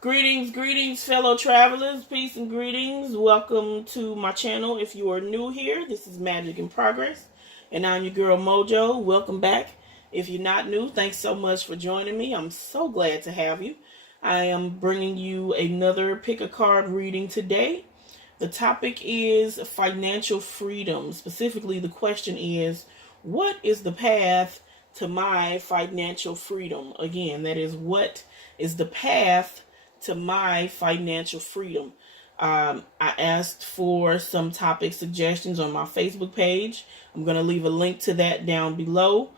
Greetings, fellow travelers. Peace and greetings. Welcome to my channel. If you are new here, this is Magic in Progress, and I'm your girl Mojo. Welcome back. If you're not new, thanks so much for joining me. I'm so glad to have you. I am bringing you another pick a card reading today. The topic is financial freedom. Specifically, the question is, what is the path to my financial freedom? Again, that is, what is the path to my financial freedom? I asked for some topic suggestions on my Facebook page. I'm going to leave a link to that down below.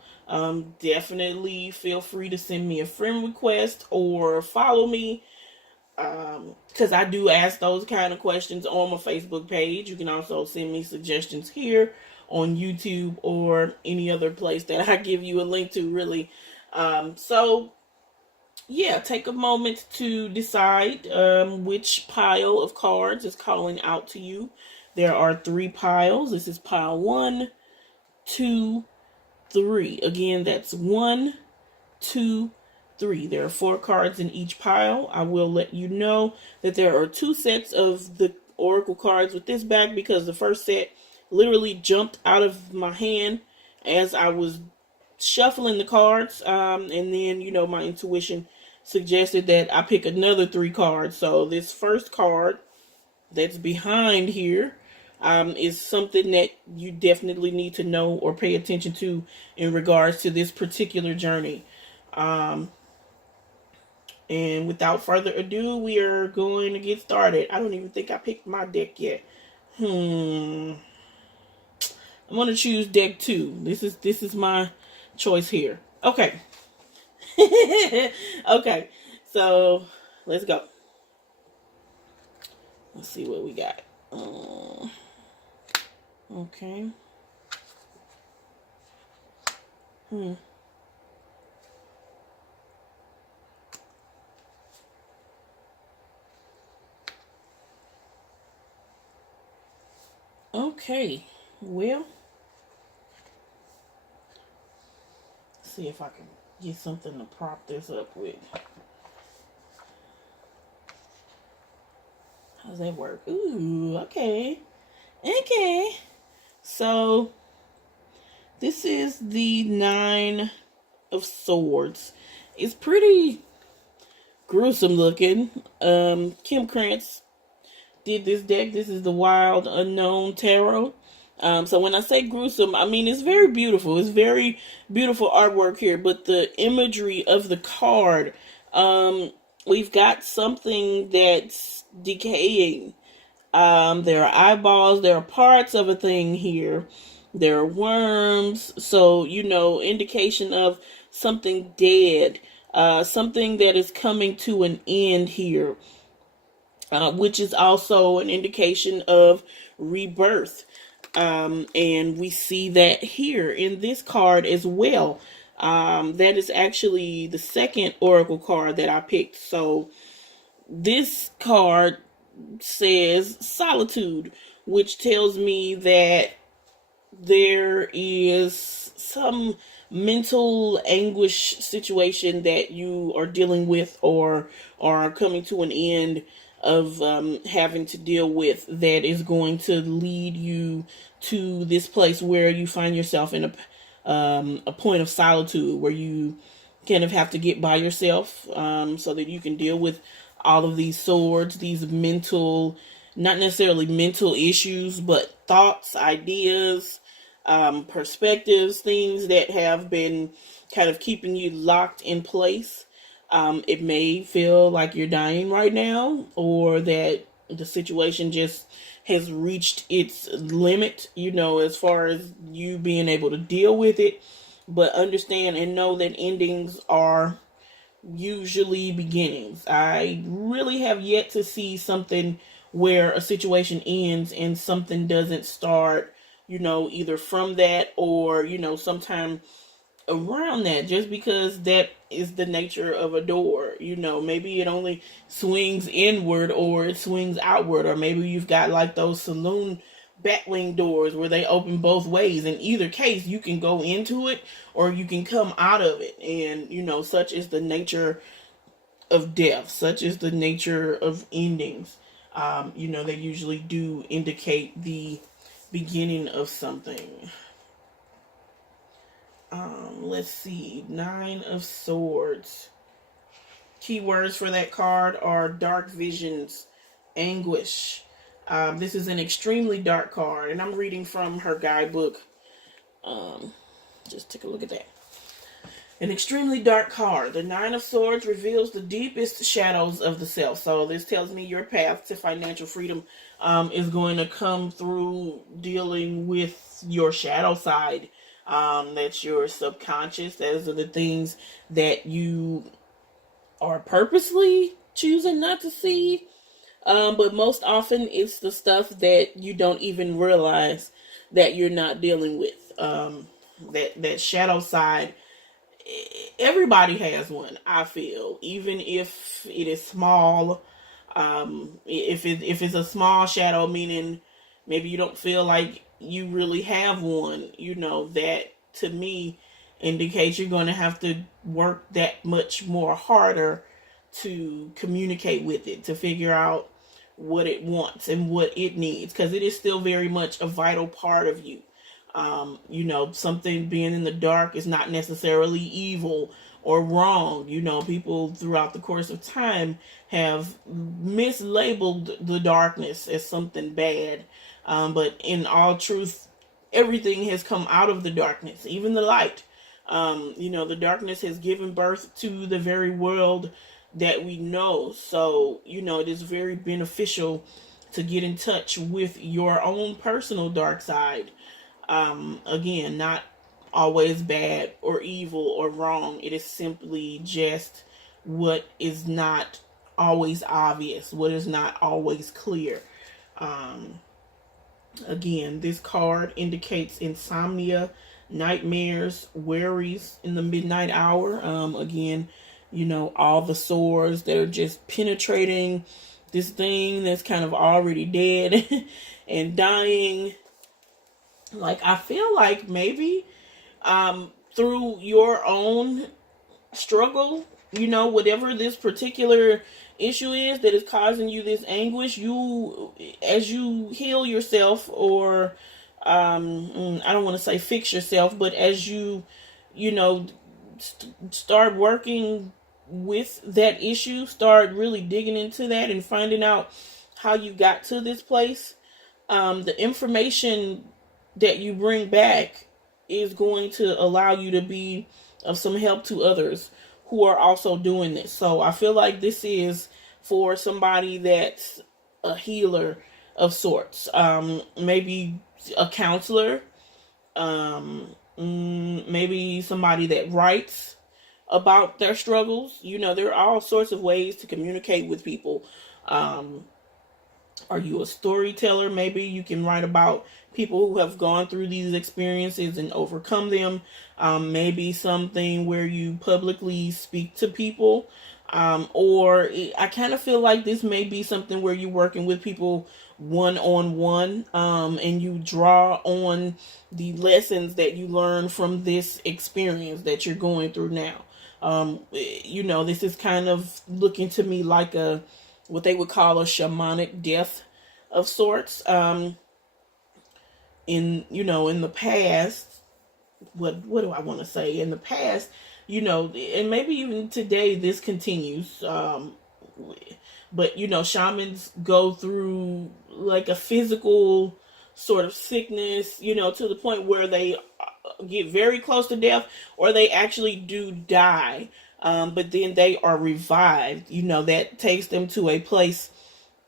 Definitely feel free to send me a friend request or follow me, because I do ask those kind of questions on my Facebook page. You can also send me suggestions here on YouTube or any other place that I give you a link to, really. Take a moment to decide which pile of cards is calling out to you. There are 3 piles. This is pile 1, 2, 3. Again, that's 1, 2, 3. There are 4 cards in each pile. I will let you know that there are 2 sets of the oracle cards with this back, because the first set literally jumped out of my hand as I was shuffling the cards, and then my intuition suggested that I pick another 3 cards. So this first card that's behind here is something that you definitely need to know or pay attention to in regards to this particular journey. And without further ado, we are going to get started. I don't even think I picked my deck yet. I'm going to choose deck 2. This is my choice here. Okay. Okay. So, let's go. Let's see what we got. Okay. Okay. Well, let's see if I can get something to prop this up with. How's that work? Ooh, okay. Okay. So, this is the 9 of Swords. It's pretty gruesome looking. Kim Krantz did this deck. This is the Wild Unknown Tarot. So when I say gruesome, I mean it's very beautiful. It's very beautiful artwork here. But the imagery of the card, we've got something that's decaying. There are eyeballs. There are parts of a thing here. There are worms. So, indication of something dead. Something that is coming to an end here. Which is also an indication of rebirth. And we see that here in this card as well. That is actually the second oracle card that I picked. So this card says solitude, which tells me that there is some mental anguish situation that you are dealing with or are coming to an end of having to deal with, that is going to lead you to this place where you find yourself in a point of solitude, where you kind of have to get by yourself, so that you can deal with all of these swords, these mental, not necessarily mental issues, but thoughts, ideas, perspectives, things that have been kind of keeping you locked in place. It may feel like you're dying right now, or that the situation just has reached its limit, as far as you being able to deal with it. But understand and know that endings are usually beginnings. I really have yet to see something where a situation ends and something doesn't start, either from that or, sometime around that, just because that is the nature of a door. Maybe it only swings inward or it swings outward, or maybe you've got like those saloon batwing doors where they open both ways. In either case, you can go into it or you can come out of it, and such is the nature of death, such is the nature of endings. They usually do indicate the beginning of something. Let's see. 9 of Swords. Keywords for that card are dark visions, anguish. This is an extremely dark card, and I'm reading from her guidebook. Just take a look at that. An extremely dark card. The 9 of Swords reveals the deepest shadows of the self. So this tells me your path to financial freedom is going to come through dealing with your shadow side. That's your subconscious. Those are the things that you are purposely choosing not to see. But most often it's the stuff that you don't even realize that you're not dealing with. That shadow side, everybody has one, I feel, even if it is small. If it's a small shadow, meaning maybe you don't feel like you really have one, that to me indicates you're going to have to work that much more harder to communicate with it, to figure out what it wants and what it needs, because it is still very much a vital part of you. Something being in the dark is not necessarily evil or wrong. People throughout the course of time have mislabeled the darkness as something bad. But in all truth, everything has come out of the darkness, even the light. The darkness has given birth to the very world that we know. So, it is very beneficial to get in touch with your own personal dark side. Again, not always bad or evil or wrong. It is simply just what is not always obvious, what is not always clear. Again, this card indicates insomnia, nightmares, worries in the midnight hour. Again, all the swords that are just penetrating this thing that's kind of already dead and dying. Like, I feel like maybe through your own struggle, whatever this particular issue is that is causing you this anguish, as you heal yourself, or I don't want to say fix yourself, but as you start working with that issue, start really digging into that and finding out how you got to this place, the information that you bring back is going to allow you to be of some help to others who are also doing this. So I feel like this is for somebody that's a healer of sorts. Maybe a counselor. Maybe somebody that writes about their struggles. There are all sorts of ways to communicate with people. Are you a storyteller? Maybe you can write about people who have gone through these experiences and overcome them. Maybe something where you publicly speak to people. Or I kind of feel like this may be something where you're working with people one-on-one, and you draw on the lessons that you learn from this experience that you're going through now. This is kind of looking to me like what they would call a shamanic death of sorts. In the past, what do I want to say? In the past, and maybe even today this continues. But shamans go through like a physical sort of sickness, to the point where they get very close to death, or they actually do die. But then they are revived. That takes them to a place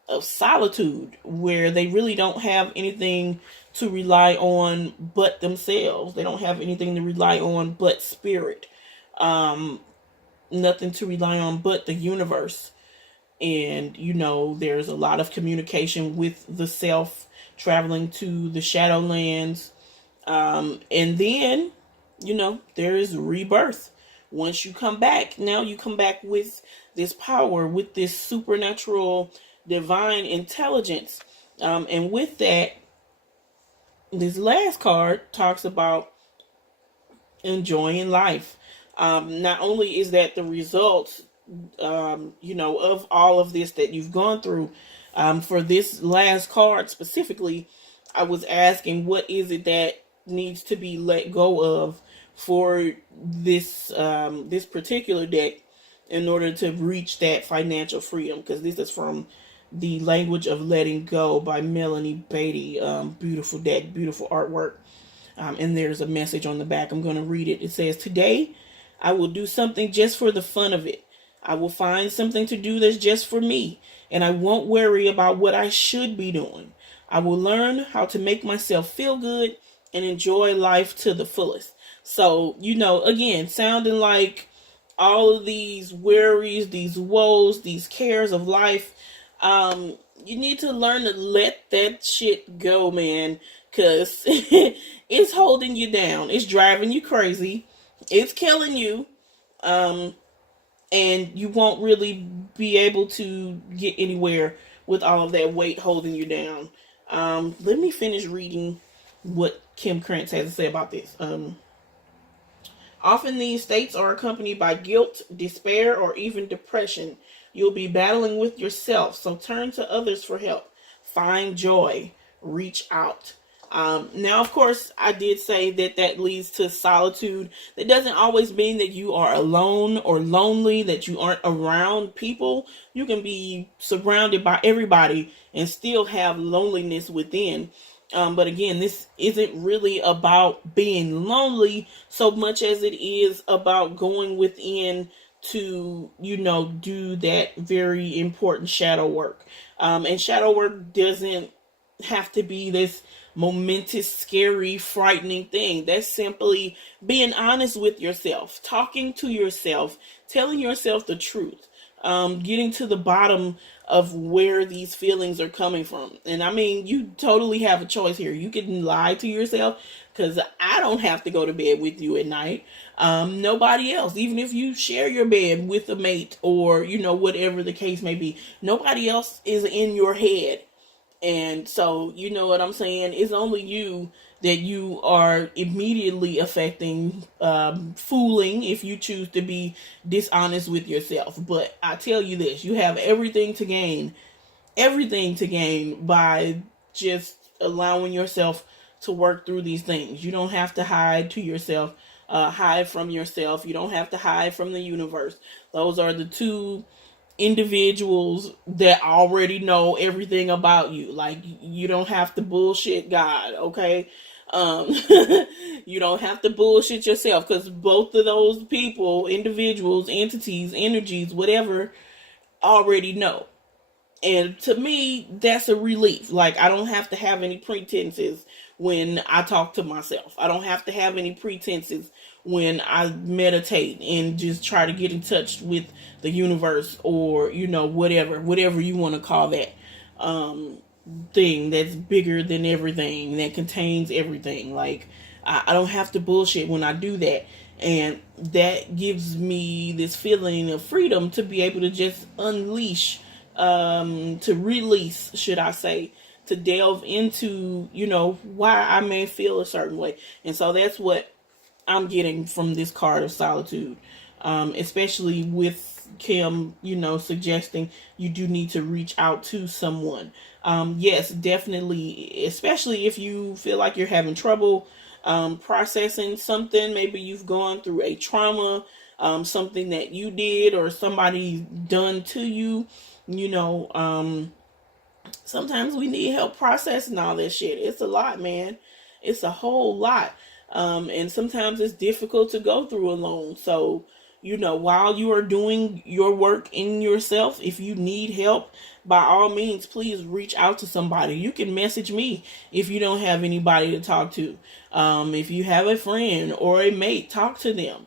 of solitude where they really don't have anything to rely on but themselves. They don't have anything to rely on but spirit. Nothing to rely on but the universe. And, there's a lot of communication with the self, traveling to the Shadowlands. And then, there is rebirth. Once you come back, now you come back with this power, with this supernatural divine intelligence. And with that, this last card talks about enjoying life. Not only is that the result of all of this that you've gone through. For this last card specifically, I was asking, what is it that needs to be let go of for this particular deck in order to reach that financial freedom? Because this is from The Language of Letting Go by Melanie Beatty. Beautiful deck, beautiful artwork. And there's a message on the back. I'm going to read it. It says, "Today, I will do something just for the fun of it. I will find something to do that's just for me, and I won't worry about what I should be doing. I will learn how to make myself feel good and enjoy life to the fullest." So, again, sounding like all of these worries, these woes, these cares of life, you need to learn to let that shit go, man, because it's holding you down. It's driving you crazy. It's killing you. And you won't really be able to get anywhere with all of that weight holding you down. Let me finish reading what Kim Krantz has to say about this. Often these states are accompanied by guilt, despair, or even depression. You'll be battling with yourself, so turn to others for help. Find joy. Reach out. Now, of course, I did say that leads to solitude. That doesn't always mean that you are alone or lonely, that you aren't around people. You can be surrounded by everybody and still have loneliness within. But again, this isn't really about being lonely so much as it is about going within to, do that very important shadow work. And shadow work doesn't have to be this momentous, scary, frightening thing. That's simply being honest with yourself, talking to yourself, telling yourself the truth, getting to the bottom of where these feelings are coming from. And I mean, you totally have a choice here. You can lie to yourself, because I don't have to go to bed with you at night. Nobody else, even if you share your bed with a mate or, whatever the case may be, nobody else is in your head. And so, you know what I'm saying? It's only you that you are immediately affecting, fooling if you choose to be dishonest with yourself. But I tell you this, you have everything to gain by just allowing yourself to work through these things. You don't have to hide to yourself, hide from yourself. You don't have to hide from the universe. Those are the two individuals that already know everything about you. Like, you don't have to bullshit God, okay? You don't have to bullshit yourself, because both of those people, individuals, entities, energies, whatever, already know. And to me, that's a relief. Like, I don't have to have any pretenses when I talk to myself. I don't have to have any pretenses when I meditate and just try to get in touch with the universe, or, whatever you want to call that thing that's bigger than everything, that contains everything. Like, I don't have to bullshit when I do that. And that gives me this feeling of freedom to be able to just unleash, to release, should I say, to delve into, why I may feel a certain way. And so that's what I'm getting from this card of solitude, especially with Kim, suggesting you do need to reach out to someone. Yes, definitely, especially if you feel like you're having trouble processing something. Maybe you've gone through a trauma, something that you did or somebody done to you. Sometimes we need help processing all this shit. It's a lot, man. It's a whole lot. And sometimes it's difficult to go through alone. So, while you are doing your work in yourself, if you need help, by all means, please reach out to somebody. You can message me if you don't have anybody to talk to. If you have a friend or a mate, talk to them.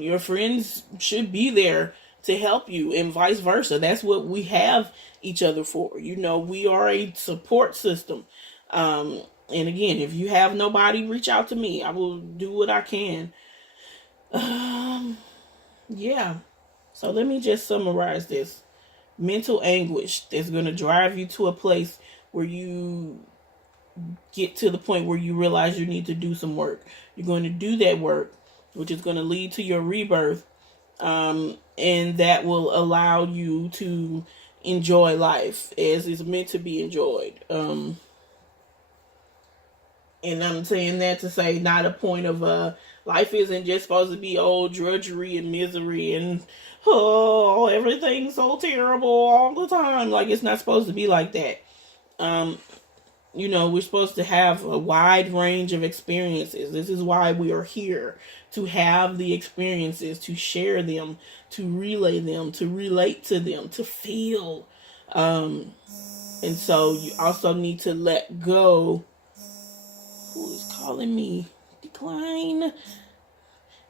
Your friends should be there to help you, and vice versa. That's what we have each other for. We are a support system. And again, if you have nobody, reach out to me. I will do what I can. Yeah. So let me just summarize this. Mental anguish that's going to drive you to a place where you get to the point where you realize you need to do some work. You're going to do that work, which is going to lead to your rebirth. And and that will allow you to enjoy life as it's meant to be enjoyed. And I'm saying that to say, not a point of life isn't just supposed to be old drudgery and misery and oh, everything's so terrible all the time. Like, it's not supposed to be like that. We're supposed to have a wide range of experiences. This is why we are here, to have the experiences, to share them, to relay them, to relate to them, to feel. And so you also need to let go. Who is calling me? Decline.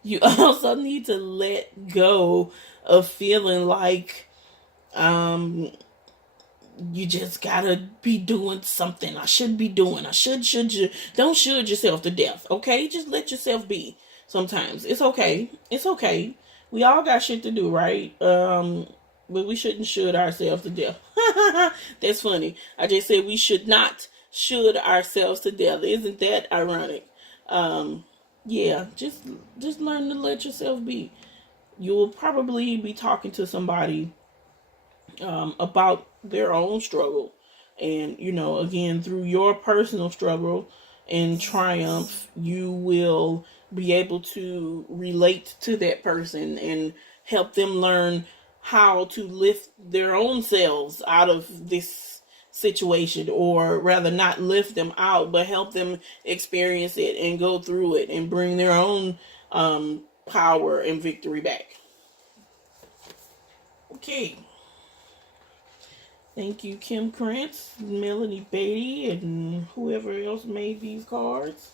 You also need to let go of feeling like you just gotta be doing something. I should be doing. Don't should yourself to death, okay? Just let yourself be. Sometimes it's okay. It's okay. We all got shit to do, right? But we shouldn't should ourselves to death. That's funny. I just said we should not should ourselves to death. Isn't that ironic? Yeah, just learn to let yourself be. You'll probably be talking to somebody about their own struggle, and again, through your personal struggle and triumph, you will be able to relate to that person and help them learn how to lift their own selves out of this situation, or rather not lift them out, but help them experience it and go through it and bring their own power and victory back. Okay. Thank you, Kim Krantz, Melanie Beatty, and whoever else made these cards.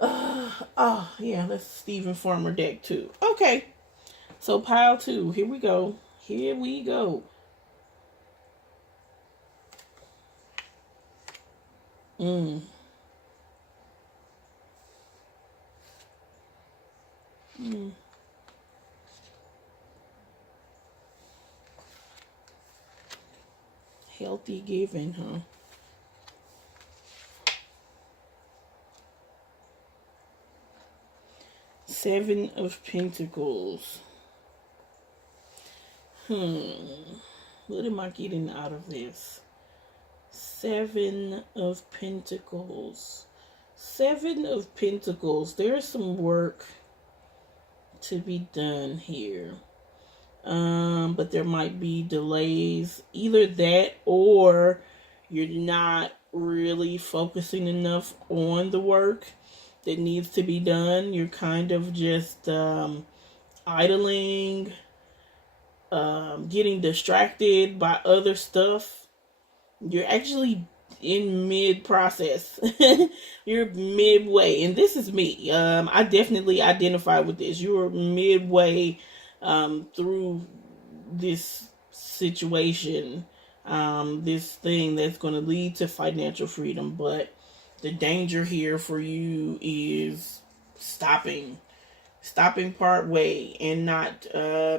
Yeah, that's Stephen Farmer deck too. Okay, so pile 2. Here we go. Healthy giving, huh? Seven of Pentacles. What am I getting out of this? Seven of Pentacles. Seven of Pentacles. There's some work to be done here. But there might be delays. Either that, or you're not really focusing enough on the work that needs to be done. You're kind of just idling, getting distracted by other stuff. You're actually in mid-process. You're midway, and this is me. I definitely identify with this. You're midway through this situation, this thing that's going to lead to financial freedom, but the danger here for you is stopping part way and not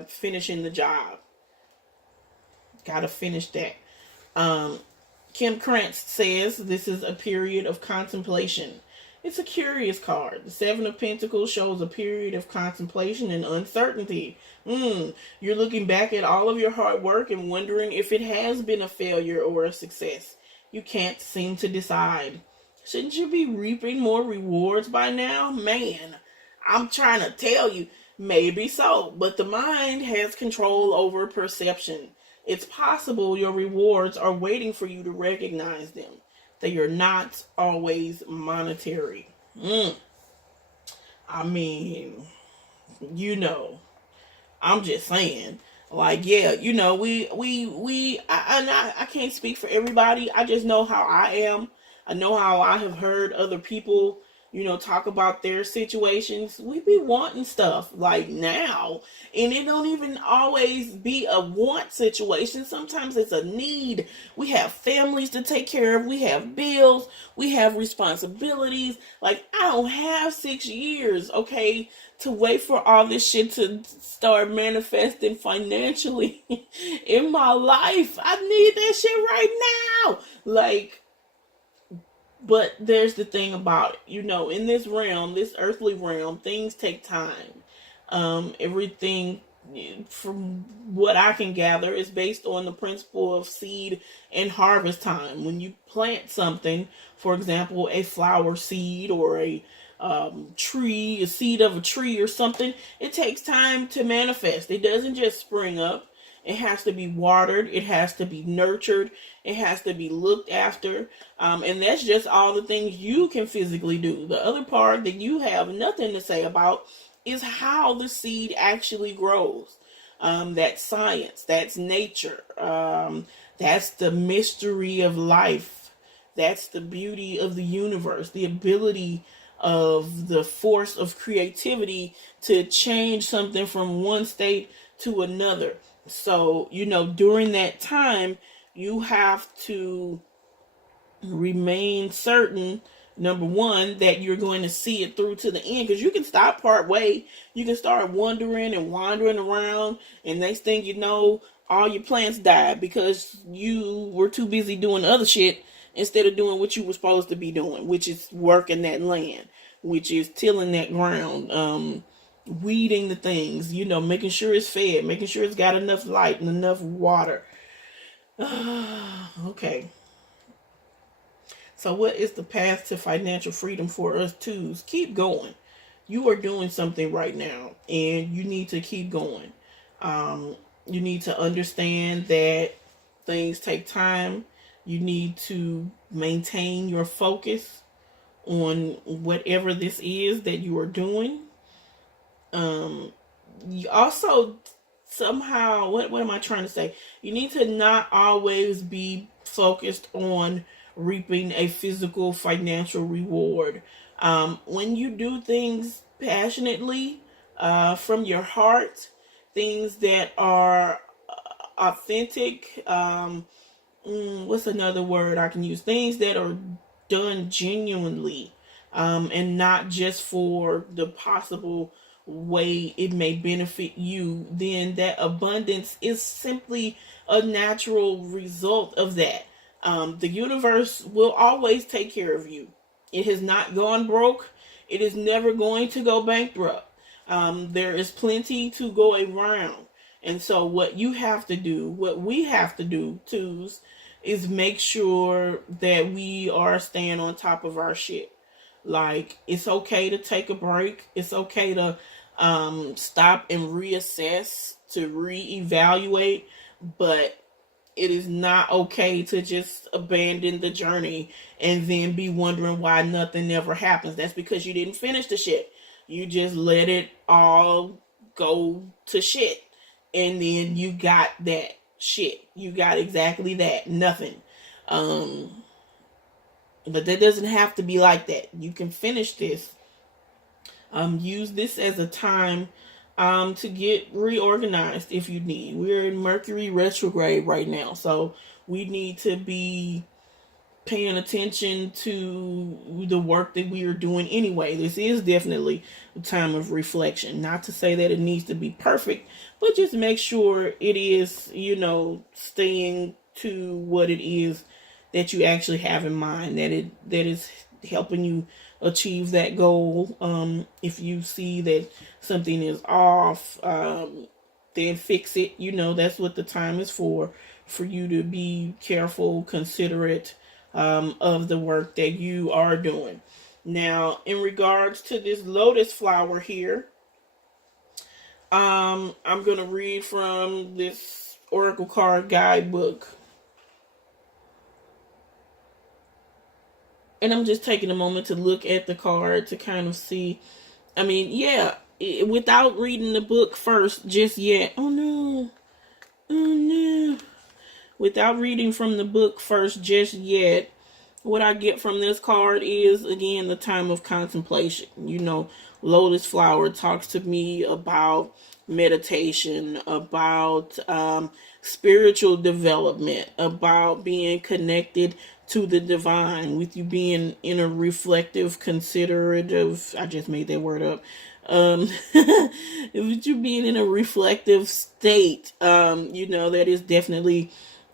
finishing the job. Gotta finish that. Kim Krantz says this is a period of contemplation. It's a curious card. The Seven of Pentacles shows a period of contemplation and uncertainty. You're looking back at all of your hard work and wondering if it has been a failure or a success. You can't seem to decide. Shouldn't you be reaping more rewards by now? Man, I'm trying to tell you, maybe so, but the mind has control over perception. It's possible your rewards are waiting for you to recognize them. They are not always monetary. I mean, I'm just saying. Like, yeah, I can't speak for everybody. I just know how I am. I know how I have heard other people, talk about their situations. We be wanting stuff like now, and it don't even always be a want situation. Sometimes it's a need. We have families to take care of. We have bills. We have responsibilities. Like, I don't have 6 years, okay, to wait for all this shit to start manifesting financially in my life. I need that shit right now. Like, but there's the thing about it, in this realm, this earthly realm, things take time. Everything from what I can gather, is based on the principle of seed and harvest time. When you plant something, for example, a flower seed or a tree, a seed of a tree or something, it takes time to manifest. It doesn't just spring up. It has to be watered. It has to be nurtured. It has to be looked after. And that's just all the things you can physically do. The other part that you have nothing to say about is how the seed actually grows. That's science. That's nature. That's the mystery of life. That's the beauty of the universe. The ability of the force of creativity to change something from one state to another. So, during that time, you have to remain certain, number one, that you're going to see it through to the end, because you can stop part way. You can start wandering and wandering around, and next thing you know, all your plants died because you were too busy doing other shit instead of doing what you were supposed to be doing, which is working that land, which is tilling that ground, weeding the things, making sure it's fed, making sure it's got enough light and enough water. Okay. So what is the path to financial freedom for us twos? Keep going. You are doing something right now, and you need to keep going. You need to understand that things take time. You need to maintain your focus on whatever this is that you are doing. You also somehow, what am I trying to say? You need to not always be focused on reaping a physical financial reward. When you do things passionately, from your heart, things that are authentic, what's another word I can use? Things that are done genuinely, and not just for the possible way it may benefit you, then that abundance is simply a natural result of that. The universe will always take care of you. It has not gone broke. It is never going to go bankrupt. There is plenty to go around. And so what you have to do, what we have to do, twos, is make sure that we are staying on top of our shit. Like, it's okay to take a break. It's okay to stop and reassess, to reevaluate, but it is not okay to just abandon the journey and then be wondering why nothing ever happens. That's because you didn't finish the shit. You just let it all go to shit. And then you got that shit. You got exactly that. Nothing. But that doesn't have to be like that. You can finish this. Use this as a time to get reorganized if you need. We're in Mercury retrograde right now, so we need to be paying attention to the work that we are doing anyway. This is definitely a time of reflection. Not to say that it needs to be perfect, but just make sure it is, staying to what it is that you actually have in mind, that is helping you achieve that goal. If you see that something is off, then fix it. That's what the time is for you to be careful, considerate of the work that you are doing. Now, in regards to this lotus flower here, I'm going to read from this Oracle card guidebook. And I'm just taking a moment to look at the card to kind of see. I mean, without reading the book first just yet. Oh no. Without reading from the book first just yet, what I get from this card is, again, the time of contemplation. Lotus flower talks to me about meditation, about spiritual development, about being connected to the divine, with you being in a reflective, considerative, I just made that word up, with you being in a reflective state, that is definitely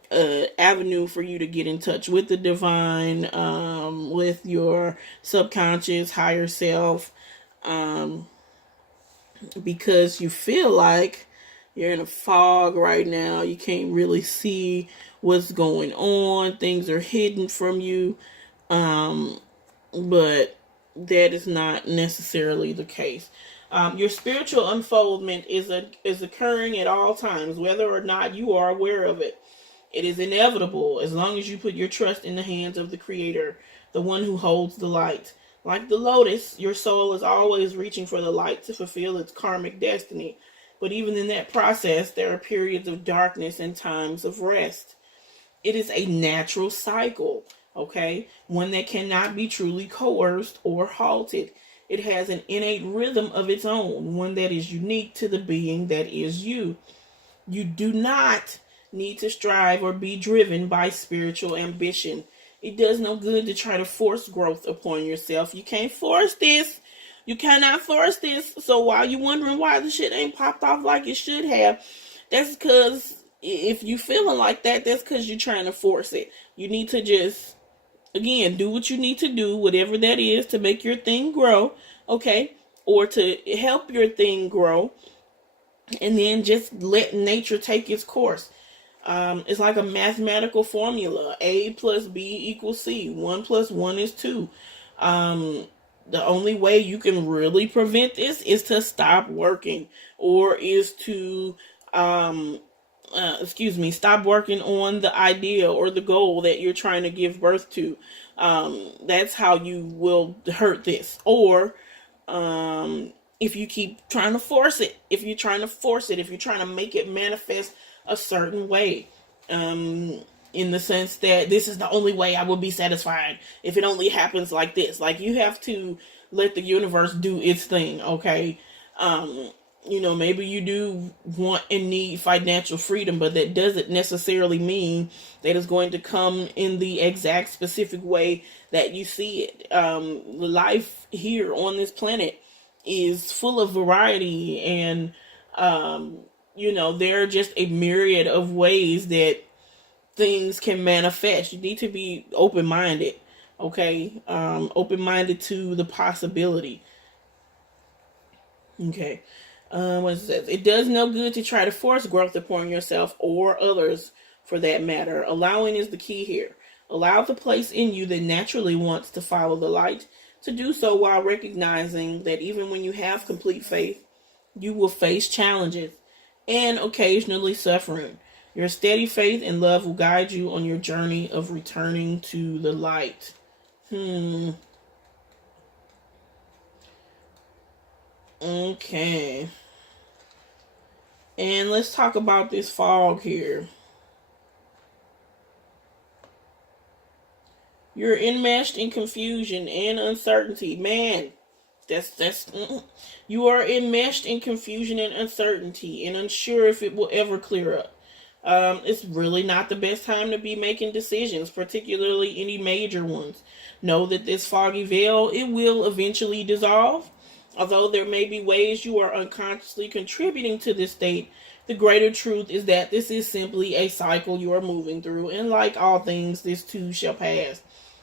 an avenue for you to get in touch with the divine, with your subconscious, higher self, because you feel like You're in a fog right now. You can't really see what's going on. Things are hidden from you. But that is not necessarily the case. Your spiritual unfoldment is occurring at all times, whether or not you are aware of it. It is inevitable as long as you put your trust in the hands of the Creator, the one who holds the light. Like the lotus, your soul is always reaching for the light to fulfill its karmic destiny. But even in that process, there are periods of darkness and times of rest. It is a natural cycle, okay? One that cannot be truly coerced or halted. It has an innate rhythm of its own, one that is unique to the being that is you. You do not need to strive or be driven by spiritual ambition. It does no good to try to force growth upon yourself. You can't force this. You cannot force this. So while you're wondering why the shit ain't popped off like it should have, that's because if you feeling like that, that's because you're trying to force it. You need to just, again, do what you need to do, whatever that is, to make your thing grow, okay? Or to help your thing grow. And then just let nature take its course. It's like a mathematical formula. A plus B equals C. 1 plus 1 is 2. The only way you can really prevent this is to stop working, or is to stop working on the idea or the goal that you're trying to give birth to. That's how you will hurt this. Or if you keep trying to force it, if you're trying to make it manifest a certain way, in the sense that this is the only way I will be satisfied if it only happens like this. Like, you have to let the universe do its thing, okay? Maybe you do want and need financial freedom, but that doesn't necessarily mean that it's going to come in the exact specific way that you see it. Life here on this planet is full of variety, and there are just a myriad of ways that things can manifest. You need to be open-minded, okay? Open-minded to the possibility. Okay. What it says, it does no good to try to force growth upon yourself or others, for that matter. Allowing is the key here. Allow the place in you that naturally wants to follow the light to do so, while recognizing that even when you have complete faith, you will face challenges and occasionally suffering. Your steady faith and love will guide you on your journey of returning to the light. Okay. And let's talk about this fog here. You're enmeshed in confusion and uncertainty. Man, you are enmeshed in confusion and uncertainty and unsure if it will ever clear up. It's really not the best time to be making decisions, particularly any major ones. Know that this foggy veil, it will eventually dissolve. Although there may be ways you are unconsciously contributing to this state, the greater truth is that this is simply a cycle you are moving through, and like all things, this too shall pass.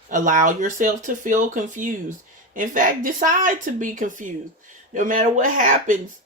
Allow yourself to feel confused. In fact, decide to be confused. No matter what happens,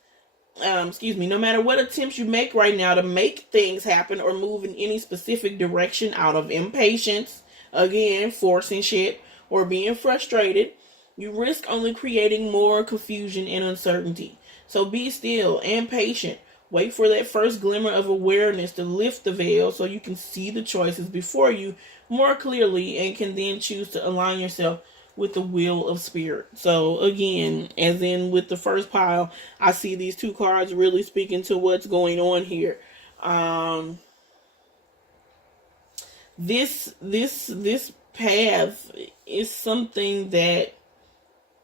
no matter what attempts you make right now to make things happen or move in any specific direction out of impatience, again, forcing shit, or being frustrated, you risk only creating more confusion and uncertainty. So be still and patient. Wait for that first glimmer of awareness to lift the veil so you can see the choices before you more clearly, and can then choose to align yourself with the will of spirit. So again, as in with the first pile, I see these two cards really speaking to what's going on here. This path is something that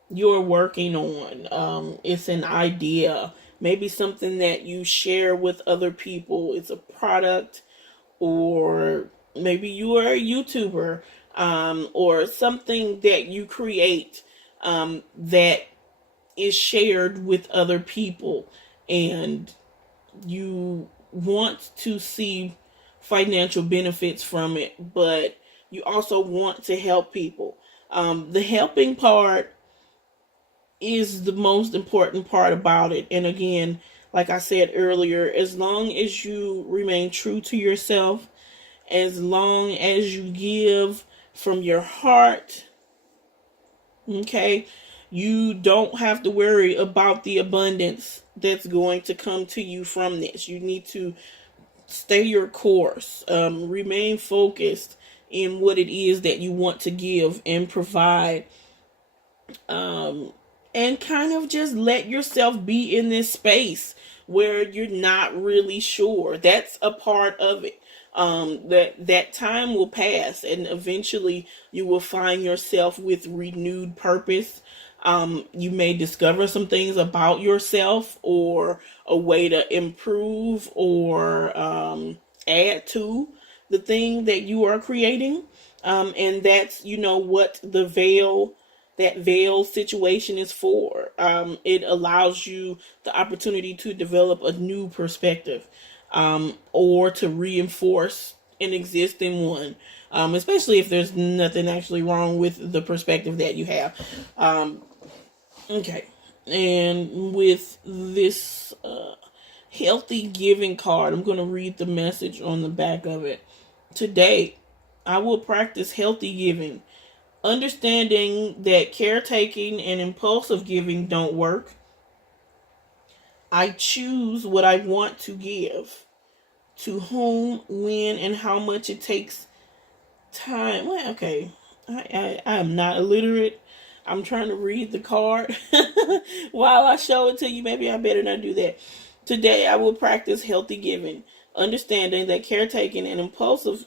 you're working on. It's an idea, maybe something that you share with other people. It's a product, or maybe you are a YouTuber, or something that you create that is shared with other people, and you want to see financial benefits from it, but you also want to help people. The helping part is the most important part about it. And again, like I said earlier, as long as you remain true to yourself, as long as you give from your heart, okay, you don't have to worry about the abundance that's going to come to you from this. You need to stay your course, remain focused in what it is that you want to give and provide, and kind of just let yourself be in this space where you're not really sure. That's a part of it. That time will pass, and eventually you will find yourself with renewed purpose. You may discover some things about yourself, or a way to improve, or add to the thing that you are creating. And that's, what that veil situation is for. It allows you the opportunity to develop a new perspective, or to reinforce an existing one, especially if there's nothing actually wrong with the perspective that you have. Okay, and with this healthy giving card, I'm going to read the message on the back of it. Today, I will practice healthy giving, understanding that caretaking and impulsive giving don't work. I choose what I want to give, to whom, when, and how much. It takes time. Well, okay, I am not illiterate. I'm trying to read the card while I show it to you. Maybe I better not do that. Today, I will practice healthy giving, understanding that caretaking and compulsive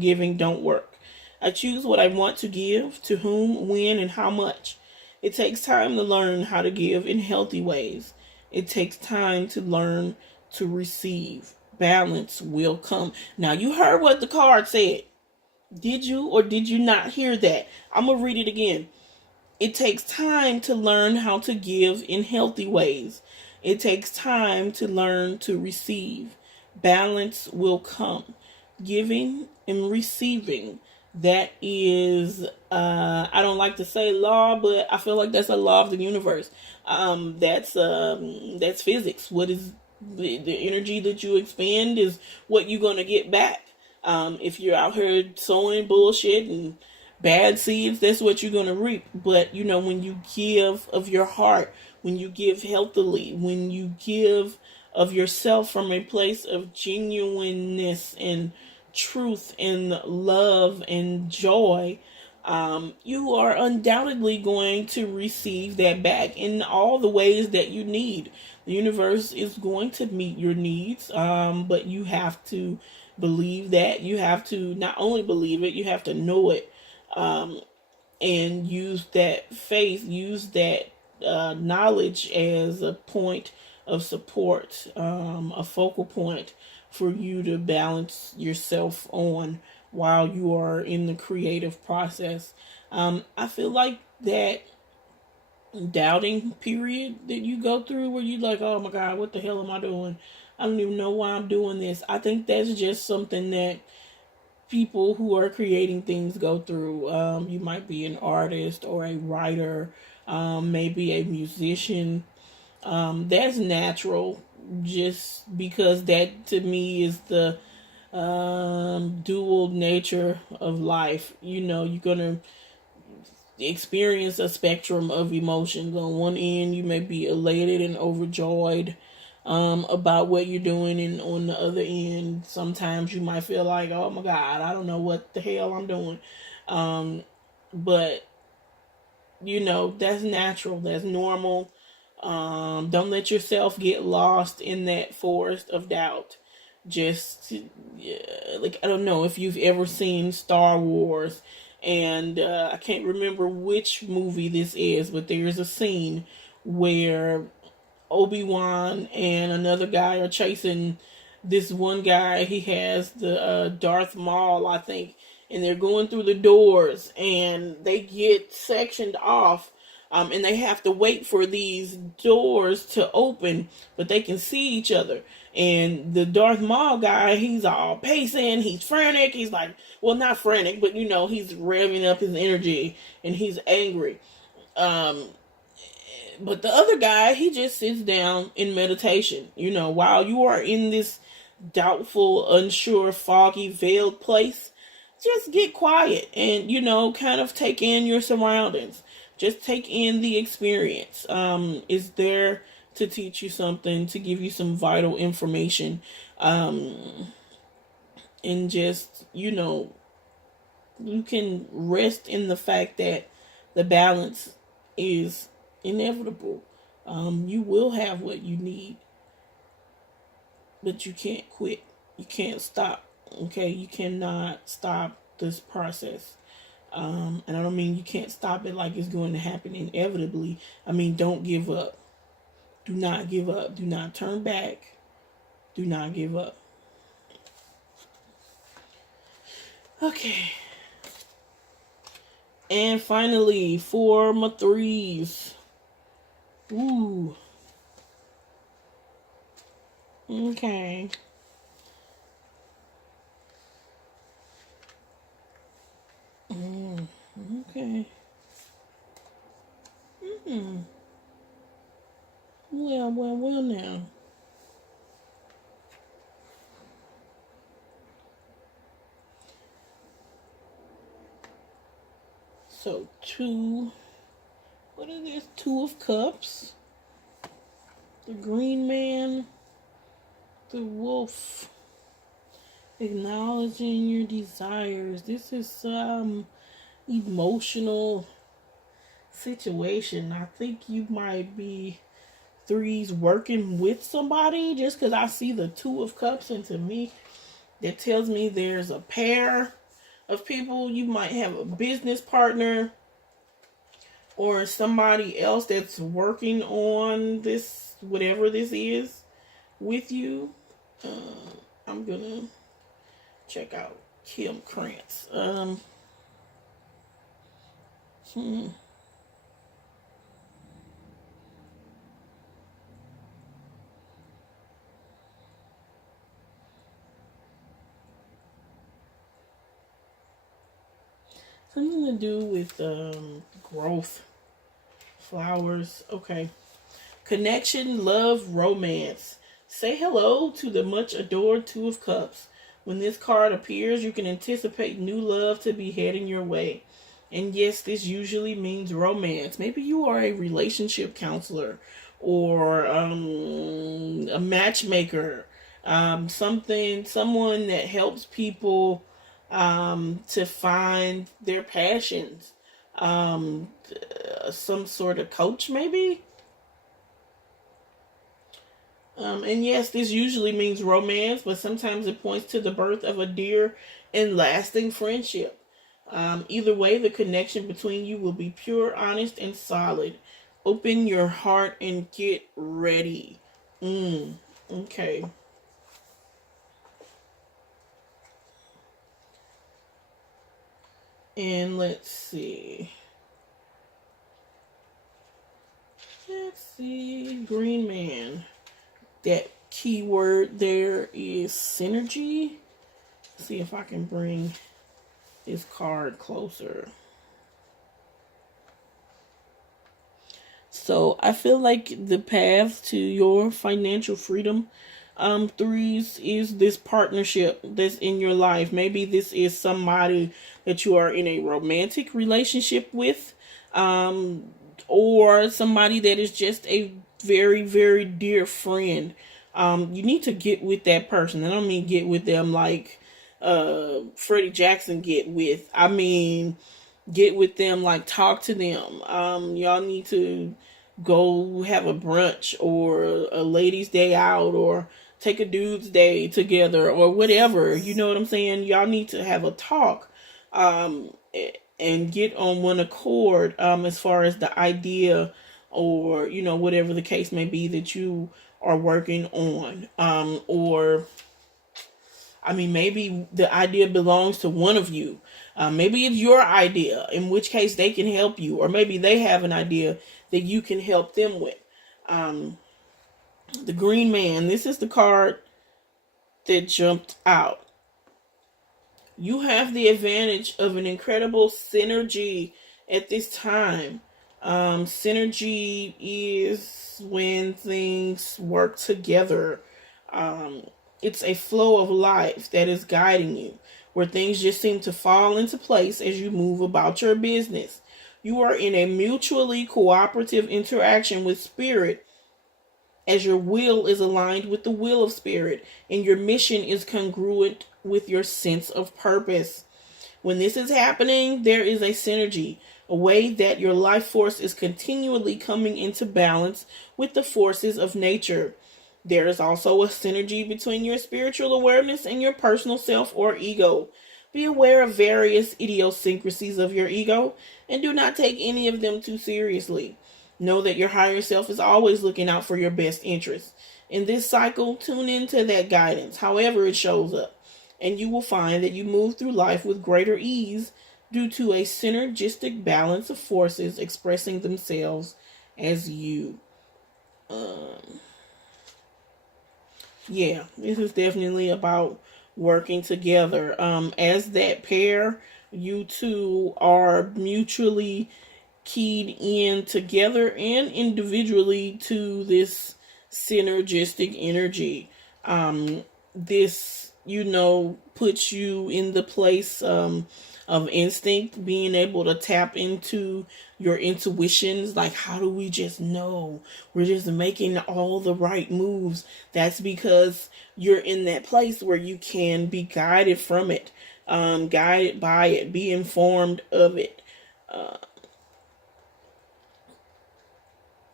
giving don't work. I choose what I want to give, to whom, when, and how much. It takes time to learn how to give in healthy ways. It takes time to learn to receive. Balance will come. Now, you heard what the card said. Did you or did you not hear that? I'm going to read it again. It takes time to learn how to give in healthy ways. It takes time to learn to receive. Balance will come. Giving and receiving. That is, I don't like to say law, but I feel like that's a law of the universe. That's physics. What is the energy that you expend is what you're going to get back. If you're out here sowing bullshit and bad seeds, that's what you're going to reap. But, when you give of your heart, when you give healthily, when you give of yourself from a place of genuineness and truth and love and joy, you are undoubtedly going to receive that back in all the ways that you need. The universe is going to meet your needs, but you have to believe that. You have to not only believe it, you have to know it, and use that faith, use that knowledge as a point of support, a focal point for you to balance yourself on while you are in the creative process. I feel like that doubting period that you go through where you like, oh my God, what the hell am I doing? I don't even know why I'm doing this. I think that's just something that people who are creating things go through. You might be an artist or a writer, maybe a musician. That's natural, just because that to me is the dual nature of life. You're gonna experience a spectrum of emotions. On one end, you may be elated and overjoyed about what you're doing, and on the other end, sometimes you might feel like, oh my God, I don't know what the hell I'm doing. But that's natural, that's normal. Don't let yourself get lost in that forest of doubt. Just like, I don't know if you've ever seen Star Wars, and I can't remember which movie this is, but there's a scene where Obi-Wan and another guy are chasing this one guy. He has the Darth Maul, I think, and they're going through the doors, and they get sectioned off, and they have to wait for these doors to open, but they can see each other. And the Darth Maul guy, he's all pacing, he's frantic, he's like, well, not frantic, but he's revving up his energy, and he's angry. But the other guy, he just sits down in meditation. While you are in this doubtful, unsure, foggy, veiled place, just get quiet and, kind of take in your surroundings. Just take in the experience. Is there to teach you something, to give you some vital information. And just, you can rest in the fact that the balance is inevitable. You will have what you need, but you can't quit. You can't stop. Okay, you cannot stop this process. And I don't mean you can't stop it like it's going to happen inevitably. I mean, don't give up. Do not give up. Do not turn back. Do not give up. Okay. And finally, for my threes. Ooh. Okay. Okay. Well now. So what is this? Two of Cups. The Green Man. The Wolf. Acknowledging your desires. This is some emotional situation. I think you might be threes working with somebody, just because I see the Two of Cups, and to me that tells me there's a pair of people. You might have a business partner or somebody else that's working on this, whatever this is, with you. I'm gonna check out Kim Krantz. Something to do with growth, flowers. Okay. Connection, love, romance. Say hello to the much adored Two of Cups. When this card appears, you can anticipate new love to be heading your way. And yes, this usually means romance. Maybe you are a relationship counselor or a matchmaker. Someone that helps people to find their passions. Some sort of coach, maybe. And yes, this usually means romance, but sometimes it points to the birth of a dear and lasting friendship. Either way, the connection between you will be pure, honest, and solid. Open your heart and get ready. Okay. And let's see. Green Man. That keyword there is synergy. Let's see if I can bring this card closer. So I feel like the path to your financial freedom, threes, is this partnership that's in your life. Maybe this is somebody that you are in a romantic relationship with, or somebody that is just a very, very dear friend. You need to get with that person. I don't mean get with them like Freddie Jackson get with. I mean get with them, like talk to them. Y'all need to go have a brunch or a ladies' day out or take a dude's day together or whatever. You know what I'm saying? Y'all need to have a talk and get on one accord as far as the idea or, whatever the case may be that you are working on. Or, I mean, maybe the idea belongs to one of you. Maybe it's your idea, in which case they can help you. Or maybe they have an idea that you can help them with. The Green Man, this is the card that jumped out. You have the advantage of an incredible synergy at this time. Synergy is when things work together. Um, it's a flow of life that is guiding you, where things just seem to fall into place as you move about your business. You are in a mutually cooperative interaction with spirit, as your will is aligned with the will of spirit and your mission is congruent with your sense of purpose. When this is happening, there is a synergy, a way that your life force is continually coming into balance with the forces of nature. There is also a synergy between your spiritual awareness and your personal self or ego. Be aware of various idiosyncrasies of your ego and do not take any of them too seriously. Know that your higher self is always looking out for your best interests. In this cycle, tune into that guidance, however it shows up, and you will find that you move through life with greater ease due to a synergistic balance of forces expressing themselves as you. Yeah, this is definitely about working together. As that pair, you two are mutually keyed in together and individually to this synergistic energy. This, puts you in the place of instinct, being able to tap into your intuitions. Like, how do we just know we're just making all the right moves? That's because you're in that place where you can be guided from it, guided by it, be informed of it.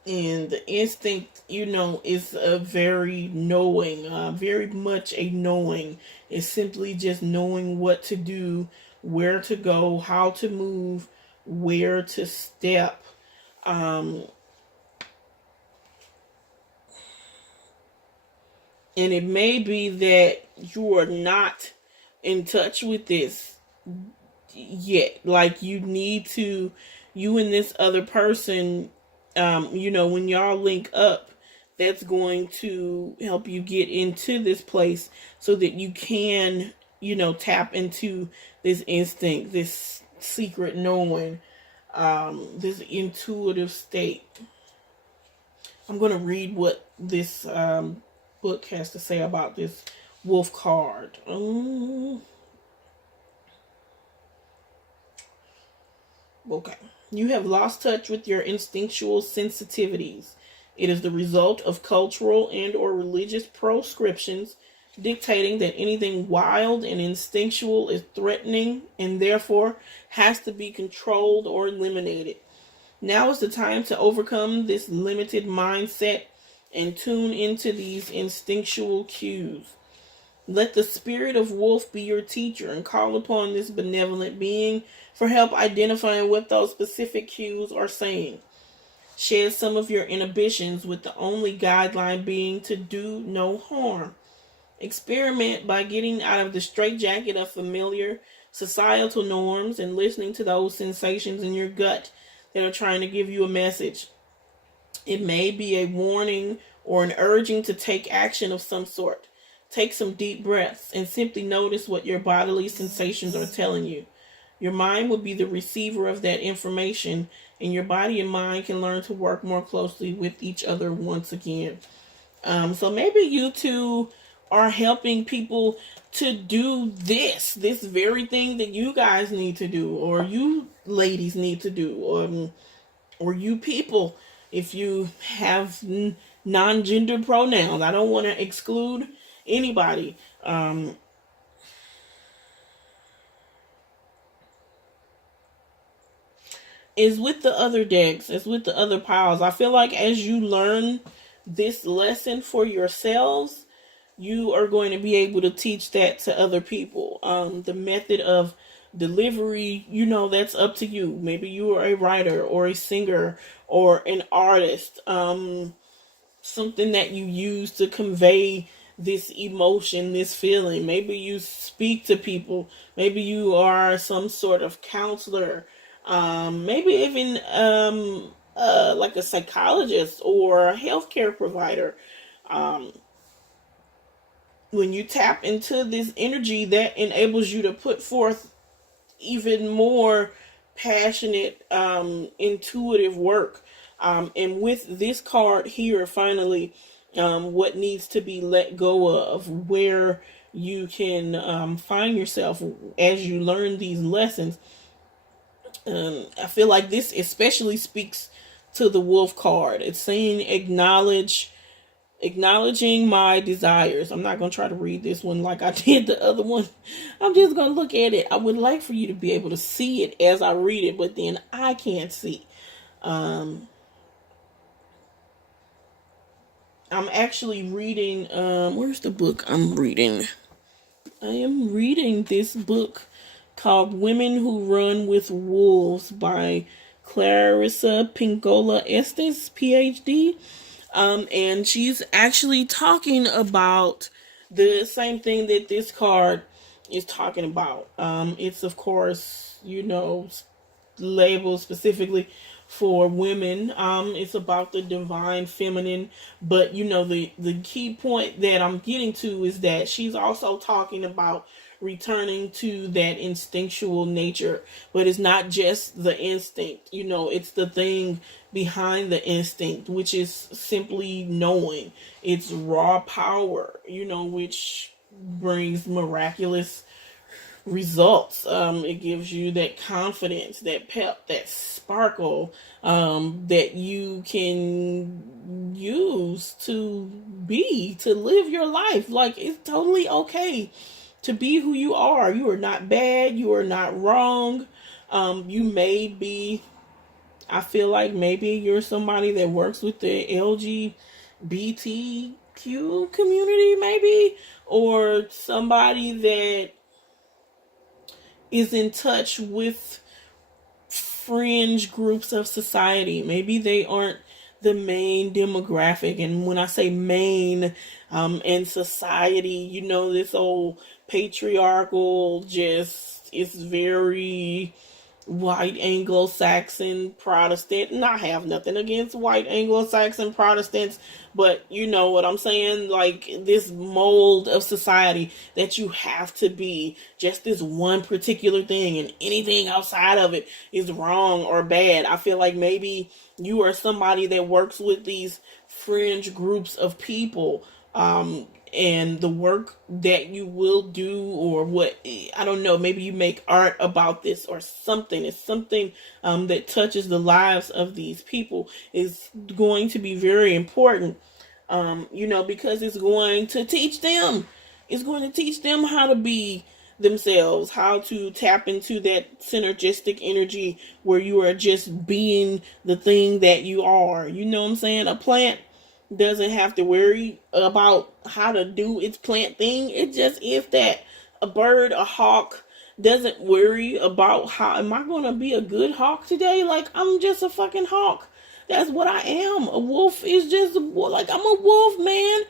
And the instinct, is a very knowing, very much a knowing. It's simply just knowing what to do, where to go, how to move, where to step. Um, and it may be that you are not in touch with this yet. Like, you and this other person, when y'all link up, that's going to help you get into this place so that you can, tap into this instinct, this secret knowing, this intuitive state. I'm going to read what this book has to say about this wolf card. Okay. You have lost touch with your instinctual sensitivities. It is the result of cultural and or religious proscriptions dictating that anything wild and instinctual is threatening and therefore has to be controlled or eliminated. Now is the time to overcome this limited mindset and tune into these instinctual cues. Let the spirit of wolf be your teacher and call upon this benevolent being for help identifying what those specific cues are saying. Shed some of your inhibitions with the only guideline being to do no harm. Experiment by getting out of the straitjacket of familiar societal norms and listening to those sensations in your gut that are trying to give you a message. It may be a warning or an urging to take action of some sort. Take some deep breaths and simply notice what your bodily sensations are telling you. Your mind will be the receiver of that information, and your body and mind can learn to work more closely with each other once again. So maybe you two are helping people to do this very thing that you guys need to do, or you ladies need to do, or you people, if you have non-gender pronouns. I don't want to exclude anybody. Is with the other decks, is with the other piles. I feel like as you learn this lesson for yourselves, you are going to be able to teach that to other people. The method of delivery, that's up to you. Maybe you are a writer or a singer or an artist. Something that you use to convey this emotion, this feeling. Maybe you speak to people. Maybe you are some sort of counselor. Maybe even like a psychologist or a healthcare provider. When you tap into this energy, that enables you to put forth even more passionate, intuitive work. And with this card here, finally, what needs to be let go of, where you can find yourself as you learn these lessons. I feel like this especially speaks to the wolf card. It's saying acknowledging my desires. I'm not going to try to read this one like I did the other one. I'm just going to look at it. I would like for you to be able to see it as I read it, but then I can't see. I'm actually reading, where's the book I'm reading? I am reading this book called Women Who Run with Wolves by Clarissa Pinkola Estes, PhD. And she's actually talking about the same thing that this card is talking about. It's, of course, labeled specifically for women. It's about the divine feminine, but the key point that I'm getting to is that she's also talking about returning to that instinctual nature, but it's not just the instinct, it's the thing behind the instinct, which is simply knowing. It's raw power, which brings miraculous results. It gives you that confidence, that pep, that sparkle, that you can use to live your life. Like, it's totally okay to be who you are. You are not bad. You are not wrong. You may be, I feel like maybe you're somebody that works with the LGBTQ community, maybe, or somebody that is in touch with fringe groups of society. Maybe they aren't the main demographic. And when I say main, in society, this old patriarchal, it's very white Anglo-Saxon Protestant. And I have nothing against white Anglo-Saxon Protestants, but you know what I'm saying? Like, this mold of society that you have to be just this one particular thing, and anything outside of it is wrong or bad. I feel like maybe you are somebody that works with these fringe groups of people, and the work that you will do, or what, I don't know, maybe you make art about this or something. It's something that touches the lives of these people, is going to be very important, because it's going to teach them. It's going to teach them how to be themselves, how to tap into that synergistic energy where you are just being the thing that you are. You know what I'm saying? A plant doesn't have to worry about how to do its plant thing. It just is that. A bird, a hawk, doesn't worry about how, am I going to be a good hawk today? Like, I'm just a fucking hawk. That's what I am. A wolf is just, like, I'm a wolf, man.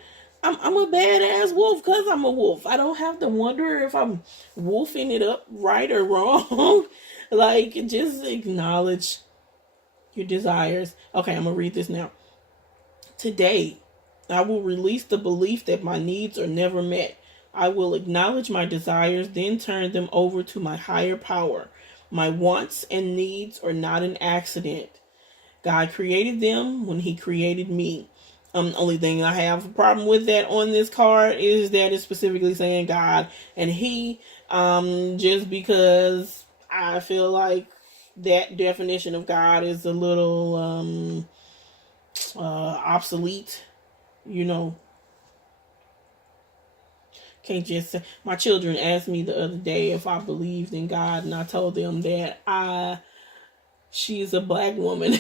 I'm a badass wolf because I'm a wolf. I don't have to wonder if I'm wolfing it up right or wrong. Like, just acknowledge your desires. Okay, I'm going to read this now. Today, I will release the belief that my needs are never met. I will acknowledge my desires, then turn them over to my higher power. My wants and needs are not an accident. God created them when He created me. The only thing I have a problem with that on this card is that it's specifically saying God and He, just because I feel like that definition of God is a little obsolete. Can't just say. My children asked me the other day if I believed in God, and I told them that she's a black woman.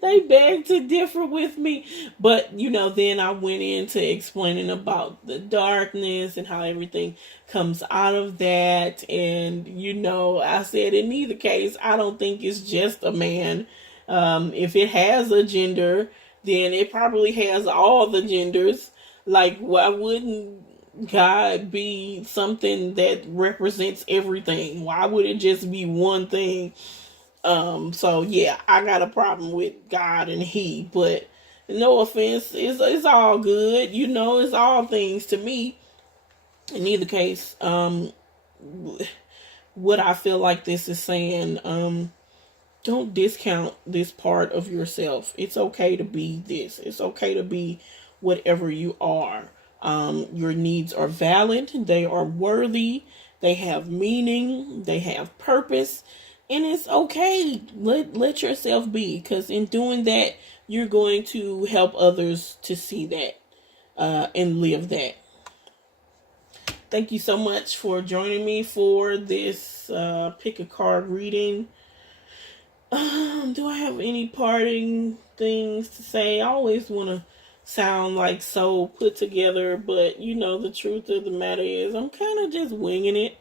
They begged to differ with me, but then I went into explaining about the darkness and how everything comes out of that. And I said, in either case, I don't think it's just a man. If it has a gender, then it probably has all the genders. Like, why wouldn't God be something that represents everything? Why would it just be one thing? So yeah, I got a problem with God and He, but no offense, it's all good. It's all things to me. In either case, what I feel like this is saying. Don't discount this part of yourself. It's okay to be this. It's okay to be whatever you are. Your needs are valid. They are worthy. They have meaning. They have purpose. And it's okay. Let yourself be. Because in doing that, you're going to help others to see that and live that. Thank you so much for joining me for this pick a card reading. Do I have any parting things to say? I always want to sound like so put together, but you know, the truth of the matter is I'm kind of just winging it.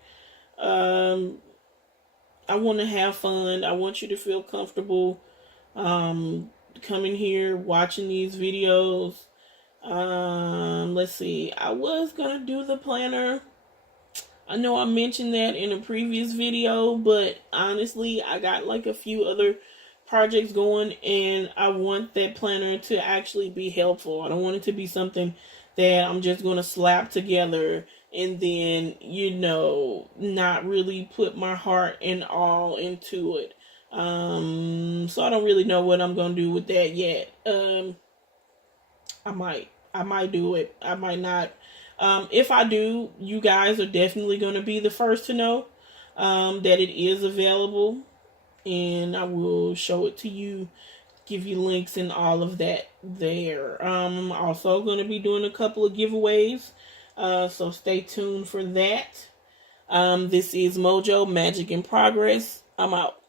I want to have fun. I want you to feel comfortable coming here, watching these videos. Let's see. I was going to do the planner. I know I mentioned that in a previous video, but honestly, I got like a few other projects going, and I want that planner to actually be helpful. I don't want it to be something that I'm just going to slap together and then, you know, not really put my heart and all into it. So I don't really know what I'm going to do with that yet. I might do it. I might not. If I do, you guys are definitely going to be the first to know that it is available, and I will show it to you, give you links and all of that there. I'm also going to be doing a couple of giveaways, so stay tuned for that. This is Mojo Magic in Progress. I'm out.